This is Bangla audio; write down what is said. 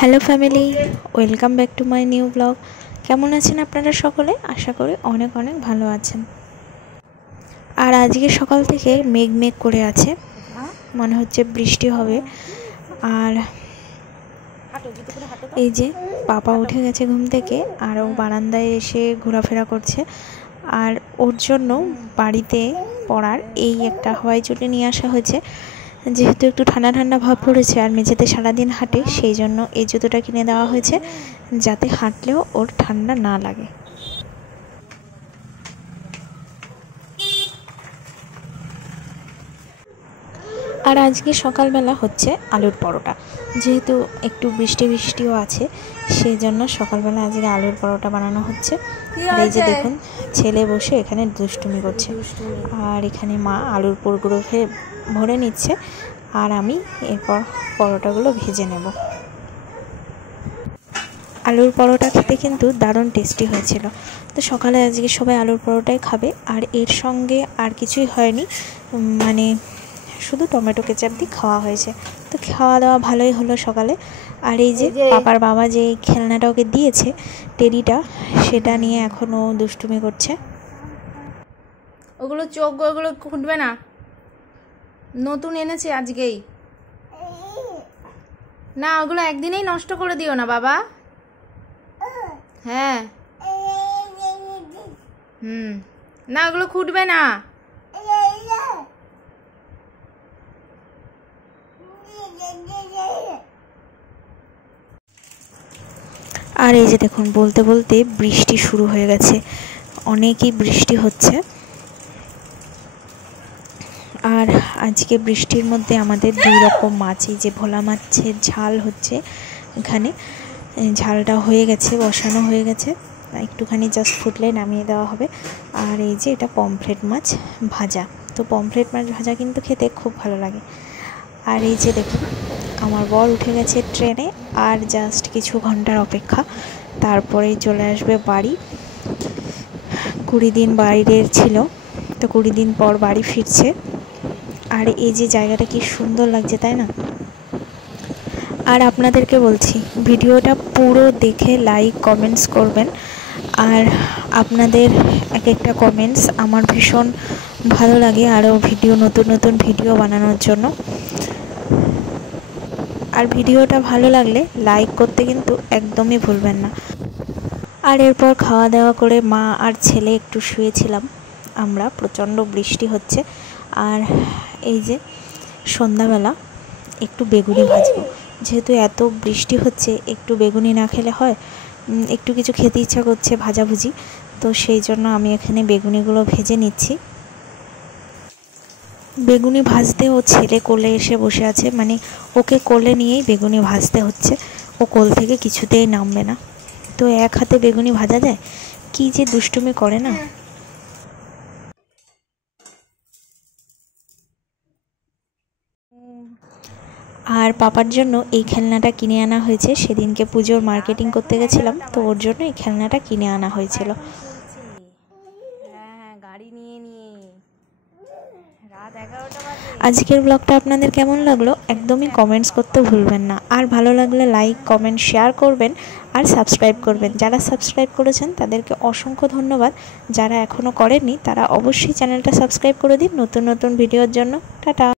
Hello family, welcome back to my new blog. কেমন আছেন আপনারা সকলে? আশা করি অনেক অনেক ভালো আছেন। আর আজকে সকাল থেকে মেঘ মেঘ করে আছে, মনে হচ্ছে বৃষ্টি হবে। আর এই যে পাপা উঠে গেছে ঘুম থেকে, আর ও বারান্দায় এসে ঘোরাফেরা করছে। আর ওর জন্য বাড়িতে পরার এই একটা হাওয়াই চটি নিয়ে আসা হয়েছে, যেহেতু একটু ঠান্ডা ঠান্ডা ভাব পড়েছে আর মেঝেতে সারাদিন হাঁটে, সেই জন্য এই জুতোটা কিনে দেওয়া হয়েছে, যাতে হাঁটলেও ওর ঠান্ডা না লাগে। আর আজকে সকালবেলা হচ্ছে আলুর পরোটা, যেহেতু একটু বৃষ্টি বৃষ্টিও আছে, সেই জন্য সকালবেলা আজকে আলুর পরোটা বানানো হচ্ছে। আর এই যে দেখুন, ছেলে বসে এখানে দুষ্টুমি করছে, আর এখানে মা আলুর পুরগুলো ভরে নিচ্ছে, আর আমি এরপর পরোটাগুলো ভেজে নেব। আলুর পরোটা খেতে কিন্তু দারুণ টেস্টি হয়েছিল। তো সকালে আজকে সবাই আলুর পরোটাই খাবে, আর এর সঙ্গে আর কিছুই হয়নি, মানে শুধু টমেটো কেচাপ দিয়ে খাওয়া হয়েছে। তো খাওয়া দাওয়া ভালোই হলো সকালে। আর এই যে পাপার বাবা যে খেলনাটা ওকে দিয়েছে, টেডিটা, সেটা নিয়ে এখনও দুষ্টুমি করছে। ওগুলো চোখ ওগুলো খুঁটবে না, নতুন এনেছে আজকেই। না, ওগুলো একদিনেই নষ্ট করে দিও না বাবা। হ্যাঁ, না ওগুলো খুঁটবে না। আর এই যে দেখুন, বলতে বলতে বৃষ্টি শুরু হয়ে গেছে, অনেকই বৃষ্টি হচ্ছে। আর আজকে বৃষ্টির মধ্যে আমাদের দুই রকম মাছ, এই যে ভোলা মাছের ঝাল হচ্ছে এখানে, ঝালটা হয়ে গেছে, বসানো হয়ে গেছে, একটুখানি জাস্ট ফুটলে নামিয়ে দেওয়া হবে। আর এই যে এটা পমফ্রেট মাছ ভাজা। তো পমফ্রেট মাছ ভাজা কিন্তু খেতে খুব ভালো লাগে। আর এই যে দেখুন, আমার বর উঠে গেছে ট্রেনে, আর জাস্ট কিছু ঘন্টার অপেক্ষা, তারপরেই চলে আসবে বাড়ি। 20 দিন বাইরের ছিল, তো 20 দিন পর বাড়ি ফিরছে। আর এই যে জায়গাটা কি সুন্দর লাগছে, তাই না? আর আপনাদেরকে বলছি, ভিডিওটা পুরো দেখে লাইক কমেন্টস করবেন। আর আপনাদের এক একটা কমেন্টস আমার ভীষণ ভালো লাগে, আরও নতুন নতুন ভিডিও বানানোর জন্য। আর ভিডিওটা ভালো লাগলে লাইক করতে কিন্তু একদমই ভুলবেন না। আর এরপর খাওয়া দাওয়া করে মা আর ছেলে একটু শুয়েছিলাম আমরা, প্রচণ্ড বৃষ্টি হচ্ছে। আর এই যে সন্ধ্যাবেলা একটু বেগুনি ভাজবো, যেহেতু এত বৃষ্টি হচ্ছে, একটু বেগুনি না খেলে হয়, একটু কিছু খেতে ইচ্ছা করছে ভাজাভুজি, তো সেই জন্য আমি এখানে বেগুনিগুলো ভেজে নিচ্ছি। বেগুনি ভাজতে ও ছেলে কোলে এসে বসে আছে, মানে ওকে কোলে নিয়েই বেগুনি ভাজতে হচ্ছে, ও কোল থেকে কিছুতেই নামবে না। তো এক হাতে বেগুনি ভাজা যায়, কি যে দুষ্টুমি করে না। আর পাপার জন্য এই খেলনাটা কিনে আনা হয়েছে, সেদিনকে পুজোর মার্কেটিং করতে গেছিলাম, তো ওর জন্য এই খেলনাটা কিনে আনা হয়েছিল। আজকের ব্লগটা আপনাদের কেমন লাগলো একদমই কমেন্টস করতে ভুলবেন না। আর ভালো লাগলে লাইক কমেন্ট শেয়ার করবেন, আর সাবস্ক্রাইব করবেন। যারা সাবস্ক্রাইব করেছেন তাদেরকে অসংখ্য ধন্যবাদ, যারা এখনও করেননি তারা অবশ্যই চ্যানেলটা সাবস্ক্রাইব করে দিন নতুন নতুন ভিডিওর জন্য। টাটা।